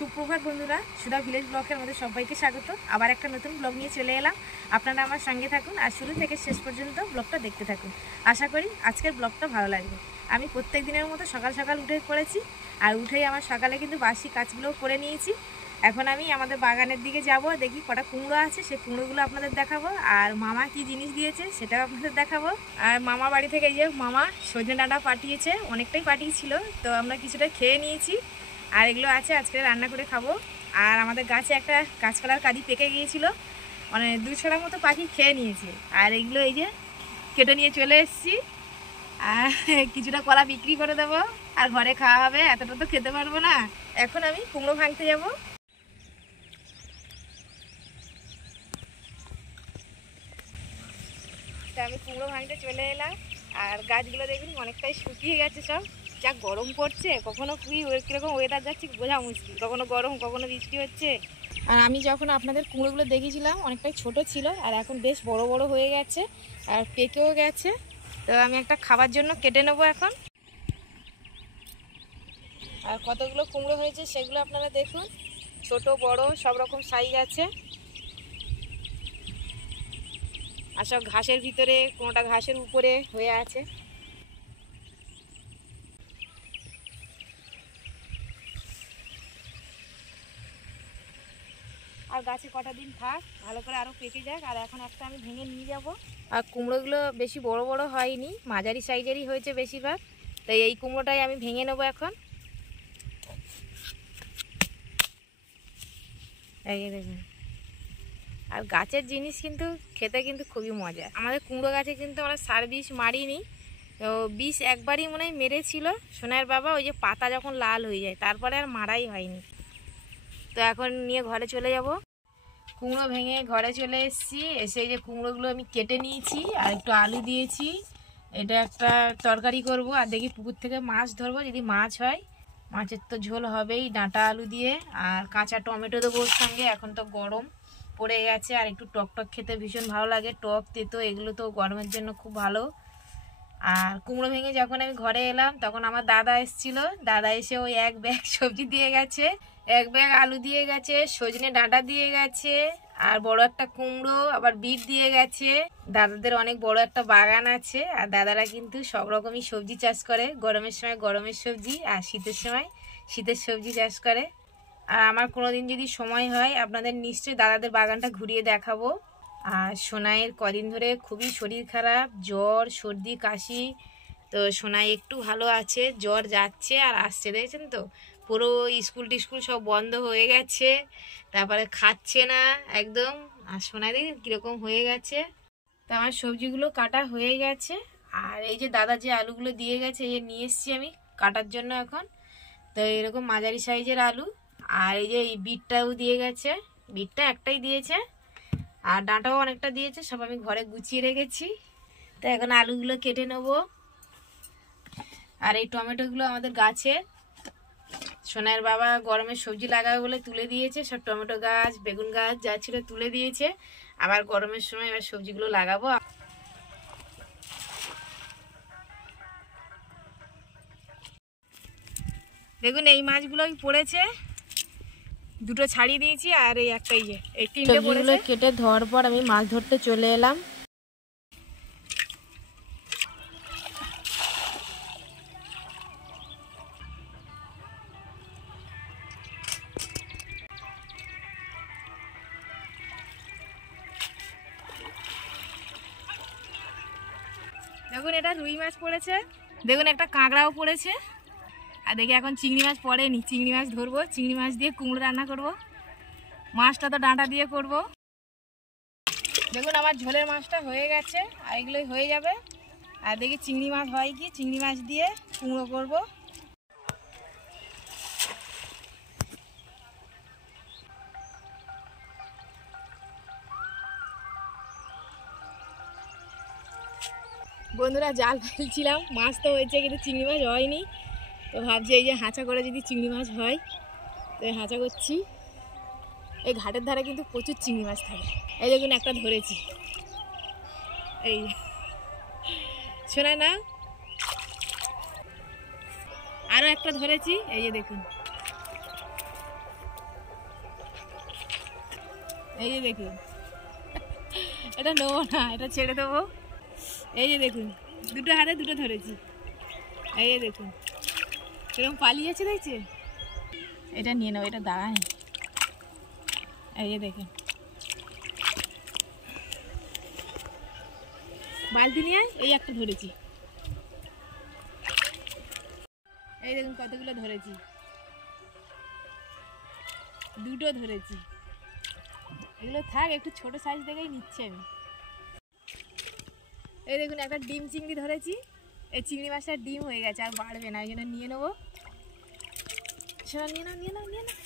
সুপ্রভাত বন্ধুরা, সুধা ভিলেজ ব্লগের মধ্যে সবাইকে স্বাগত। আবার একটা নতুন ব্লগ নিয়ে চলে এলাম। আপনারা আমার সঙ্গে থাকুন আর শুরু থেকে শেষ পর্যন্ত ব্লগটা দেখতে থাকুন। আশা করি আজকের ব্লগটা ভালো লাগবে। আমি প্রত্যেক দিনের মতো সকাল সকাল উঠে পড়েছি, আর উঠেই আমার সকালে কিন্তু বাসি কাজগুলোও করে নিয়েছি। এখন আমি আমাদের বাগানের দিকে যাব, দেখি কটা কুমড়ো আছে, সেই কুমড়োগুলো আপনাদের দেখাবো, আর মামা কি জিনিস দিয়েছে সেটাও আপনাদের দেখাবো। আর মামা বাড়ি থেকে এই যে মামা সজনে ডাঁটা পাঠিয়েছে, অনেকটাই পাঠিয়েছিল, তো আমরা কিছুটা খেয়ে নিয়েছি। আর এগুলো আছে, আজকে রান্না করে খাবো। আর আমাদের গাছে একটা কাঁচকলার কাঁদি পেকে গিয়েছিল, মানে 2 ছড়ার মতো পাখি খেয়ে নিয়েছে। আর এগুলো এই যে কেটে নিয়ে চলে এসেছি, আর কিছুটা কলা বিক্রি করে দেবো, আর ঘরে খাওয়া হবে। এতটা তো খেতে পারবো না। এখন আমি কুমড়ো ভাঙতে যাব। তা আমি কুমড়ো ভাঙতে চলে এলাম। আর গাছগুলো দেখুন অনেকটাই শুকিয়ে গেছে সব, যা গরম পড়ছে। কখনো কীরকম ওয়েদার যাচ্ছে বোঝা মুশকিল, কখনো গরম কখনো বৃষ্টি হচ্ছে। আর আমি যখন আপনাদের কুমড়োগুলো দেখেছিলাম অনেকটাই ছোট ছিল, আর এখন বেশ বড় বড় হয়ে গেছে আর পেকেও গেছে। তো আমি একটা খাবার জন্য কেটে নেবো এখন। আর কতগুলো কুমড়ো হয়েছে সেগুলো আপনারা দেখুন, ছোট বড় সব রকম সাইজ আছে। আর সব ঘাসের ভিতরে, কোনোটা ঘাসের উপরে হয়ে আছে। আর গাছে কটা দিন থাক, ভালো করে আরও পেকে যাক। আর এখন একটা আমি ভেঙে নিয়ে যাব। আর কুমড়োগুলো বেশি বড় বড় হয়নি, মাঝারি সাইজেরই হয়েছে বেশিরভাগ। তাই এই কুমড়োটাই আমি ভেঙে নেবো এখন। এই দেখুন। আর গাছের জিনিস কিন্তু খেতে কিন্তু খুবই মজা। আমাদের কুমড়ো গাছে কিন্তু আমরা সার বিষ মারিনি, তো বিষ একবারই মনে হয় মেরেছিল সোনার বাবা, ওই যে পাতা যখন লাল হয়ে যায়, তারপরে আর মারাই হয়নি। তো এখন নিয়ে ঘরে চলে যাব। কুমড়ো ভেঙে ঘরে চলে এসেছি, এসে যে কুমড়োগুলো আমি কেটে নিয়েছি আর একটু আলু দিয়েছি। এটা একটা তরকারি করব। আর দেখি পুকুর থেকে মাছ ধরবো, যদি মাছ হয়। মাছের তো ঝোল হবেই ডাঁটা আলু দিয়ে, আর কাঁচা টমেটো দেবো ওর সঙ্গে। এখন তো গরম পড়ে গেছে, আর একটু টক টক খেতে ভীষণ ভালো লাগে। টক তেতো এগুলো তো গরমের জন্য খুব ভালো। আর কুমড়ো ভেঙে যখন আমি ঘরে এলাম তখন আমার দাদা এসেছিল। দাদা এসে ওই 1 ব্যাগ সবজি দিয়ে গেছে, 1 ব্যাগ আলু দিয়ে গেছে, সজনে ডাঁটা দিয়ে গেছে, আর বড় একটা কুমড়ো, আবার বিট দিয়ে গেছে। দাদাদের অনেক বড় একটা বাগান আছে, আর দাদারা কিন্তু সব রকমই সবজি চাষ করে। গরমের সময় গরমের সবজি, আর শীতের সময় শীতের সবজি চাষ করে। আর আমার কোনোদিন যদি সময় হয় আপনাদের নিশ্চয়ই দাদাদের বাগানটা ঘুরিয়ে দেখাবো। আর সোনাইয়ের কদিন ধরে খুবই শরীর খারাপ, জ্বর সর্দি কাশি। তো সোনাই একটু ভালো আছে, জ্বর যাচ্ছে আর আসছে, দেখেছেন তো। পুরো স্কুল টিস্কুল সব বন্ধ হয়ে গেছে, তারপরে খাচ্ছে না একদম। আর সোনাই দেখেন কীরকম হয়ে গেছে। তো আমার সবজিগুলো কাটা হয়ে গেছে। আর এই যে দাদা যে আলুগুলো দিয়ে গেছে, এই নিয়ে এসছি আমি কাটার জন্য এখন। তো এরকম মাঝারি সাইজের আলু। আর এই যে এই বিটটাও দিয়ে গেছে, বিটটা একটাই দিয়েছে, আর ডাঁটাও অনেকটা দিয়েছে। সব আমি ঘরে গুছিয়ে রেখেছি। তো এখন আলুগুলো কেটে নেব। আর এই টমেটোগুলো আমাদের গাছে সোনার বাবা গরমের সবজি লাগাবে বলে তুলে দিয়েছে। সব টমেটো গাছ, বেগুন গাছ যা ছিল তুলে দিয়েছে। আবার গরমের সময় এবার সবজিগুলো লাগাবো। দেখুন এই মাছগুলোই পড়েছে, 2টো ছাড়িয়ে দিয়েছি, আর এই একটাই যে এই 3টে পড়েছে। কেটে ধোয়ার পর আমি মাছ ধরতে চলে এলাম। দেখুন এটা রুই মাছ পড়েছে, দেখুন একটা কাঁকড়াও পড়েছে। আর দেখি এখন চিংড়ি মাছ পড়েনি, চিংড়ি মাছ ধরবো। চিংড়ি মাছ দিয়ে কুমড়ো রান্না করব। মাছটা তো ডাঁটা দিয়ে করব। দেখুন আমার ঝোলের মাছটা হয়ে গেছে, আর এগুলোই হয়ে যাবে। আর দেখি চিংড়ি মাছ হয় কি, চিংড়ি মাছ দিয়ে কুমড়ো করব। বন্ধুরা জাল ফেলছিলাম, মাছ তো হয়েছে কিন্তু চিংড়ি মাছ হয়নি। তো ভাবছি এই যে হাঁচা করে যদি চিংড়ি মাছ হয়, তো হাঁচা করছি। এই ঘাটের ধারে কিন্তু প্রচুর চিংড়ি মাছ থাকে। এই দেখুন একটা ধরেছি, এই শোনা না, আরও একটা ধরেছি, এই যে দেখুন। এই যে দেখুন, এটা নেবো না, এটা ছেড়ে দেবো। এই যে দেখুন, দুটো হাতে দুটো ধরেছি। এই যে দেখুন কিরকম পালিয়েছে, দেখছে। এটা নিয়ে নেবো, এটা দাঁড়ায়। এই যে দেখুন, বালতি নিয়ে এই একটা ধরেছি। এই দেখুন কতগুলো ধরেছি, দুটো ধরেছি। এগুলো থাক, একটু ছোট সাইজ দেখেই নিচ্ছি আমি। এই দেখুন একটা ডিম চিংড়ি ধরেছি। এই চিংড়ি মাছটা ডিম হয়ে গেছে, আর বাড়বে না, এই জন্য নিয়ে নেবো। নিয়ে নাও, নিয়ে নাও, নিয়ে নাও।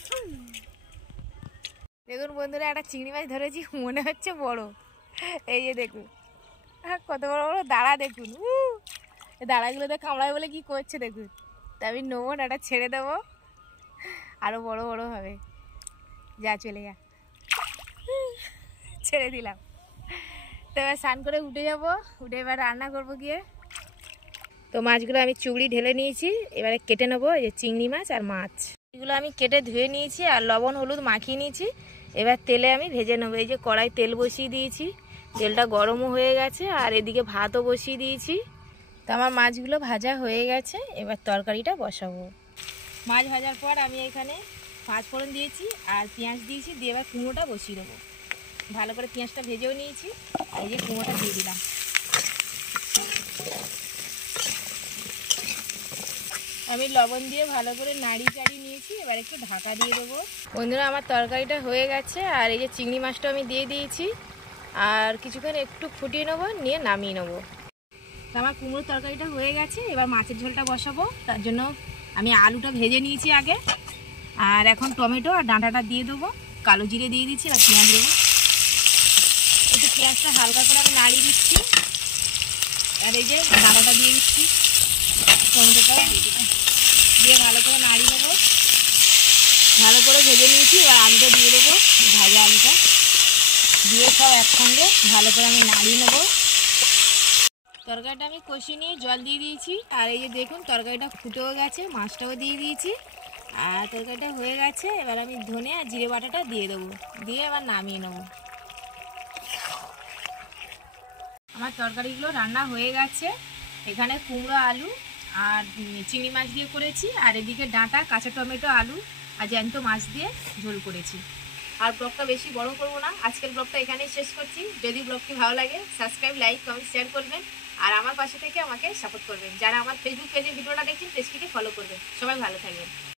দেখুন বন্ধুরা, একটা চিংড়ি মাছ ধরেছি, মনে হচ্ছে বড়। এই যে দেখুন কত বড় বড় দাঁড়া, দেখুন। এই দাঁড়াগুলোতে কামড়ায় বলে কি করছে দেখুন। তা আমি নেবো না, এটা ছেড়ে দেবো, আরও বড় বড় হবে। যা চলে যা, ছেড়ে দিলাম। তো এবার স্নান করে উঠে যাবো, উঠে এবার রান্না করবো গিয়ে। তো মাছগুলো আমি চুবড়ি ঢেলে নিয়েছি, এবারে কেটে নেবো। এই যে চিংড়ি মাছ আর মাছ, এগুলো আমি কেটে ধুয়ে নিয়েছি আর লবণ হলুদ মাখিয়ে নিয়েছি। এবার তেলে আমি ভেজে নেবো। এই যে কড়াই তেল বসিয়ে দিয়েছি, তেলটা গরমও হয়ে গেছে, আর এদিকে ভাতও বসিয়ে দিয়েছি। তো আমার মাছগুলো ভাজা হয়ে গেছে, এবার তরকারিটা বসাবো। মাছ ভাজার পর আমি এখানে পাঁচফোড়ন দিয়েছি আর পেঁয়াজ দিয়েছি, দিয়ে এবার কুমড়োটা বসিয়ে দেবো। ভালো করে পেঁয়াজটা ভেজেও নিয়েছি, এই যে কুমড়োটা দিয়ে দিলাম। আমি লবণ দিয়ে ভালো করে নাড়ি চাড়িয়ে নিয়েছি, এবার একটু ঢাকা দিয়ে দেবো। বন্ধুরা, আমার তরকারিটা হয়ে গেছে, আর এই যে চিংড়ি মাছটা আমি দিয়ে দিয়েছি, আর কিছুক্ষণ একটু ফুটিয়ে নেবো, নিয়ে নামিয়ে নেবো। আমার কুমড়োর তরকারিটা হয়ে গেছে, এবার মাছের ঝোলটা বসাবো। তার জন্য আমি আলুটা ভেজে নিয়েছি আগে, আর এখন টমেটো আর ডাঁটাটা দিয়ে দেবো। কালো জিরে দিয়ে দিচ্ছি আর পেঁয়াজ দেবো। একটু পেঁয়াজটা হালকা করে আমি নাড়িয়ে দিচ্ছি, আর এই যে ডাঁটাটা দিয়ে দিচ্ছি, টমেটোটাও দিয়ে দিলাম, দিয়ে ভালো করে নাড়িয়ে নেবো। ভালো করে ভেজে নিয়েছি, এবার আলুটা দিয়ে দেবো, ভাজা আলুটা দিয়ে সব একসঙ্গে ভালো করে আমি নাড়িয়ে নেবো। তরকারিটা আমি কষিয়ে নিয়ে জল দিয়ে দিয়েছি, আর এই যে দেখুন তরকারিটা ফুটেও গেছে, মাছটাও দিয়ে দিয়েছি, আর তরকারিটা হয়ে গেছে। এবার আমি ধনে আর জিরে বাটাটা দিয়ে দেবো, দিয়ে এবার নামিয়ে নেবো। আমার তরকারিগুলো রান্না হয়ে গেছে। এখানে কুমড়ো আলু আর চিংড়ি মাছ দিয়ে করেছি, আর এদিকে ডাঁটা কাঁচা টমেটো আলু আর জ্যান্ত মাছ দিয়ে ঝোল করেছি। আর ব্লগটা বেশি বড় করবো না, আজকের ব্লগটা এখানেই শেষ করছি। যদি ব্লগটি ভালো লাগে সাবস্ক্রাইব, লাইক, কমেন্ট, শেয়ার করবেন, আর আমার পাশে থেকে আমাকে সাপোর্ট করবেন। যারা আমার ফেসবুক পেজে ভিডিওটা দেখছেন পেজটিকে ফলো করবেন। সবাই ভালো থাকবেন।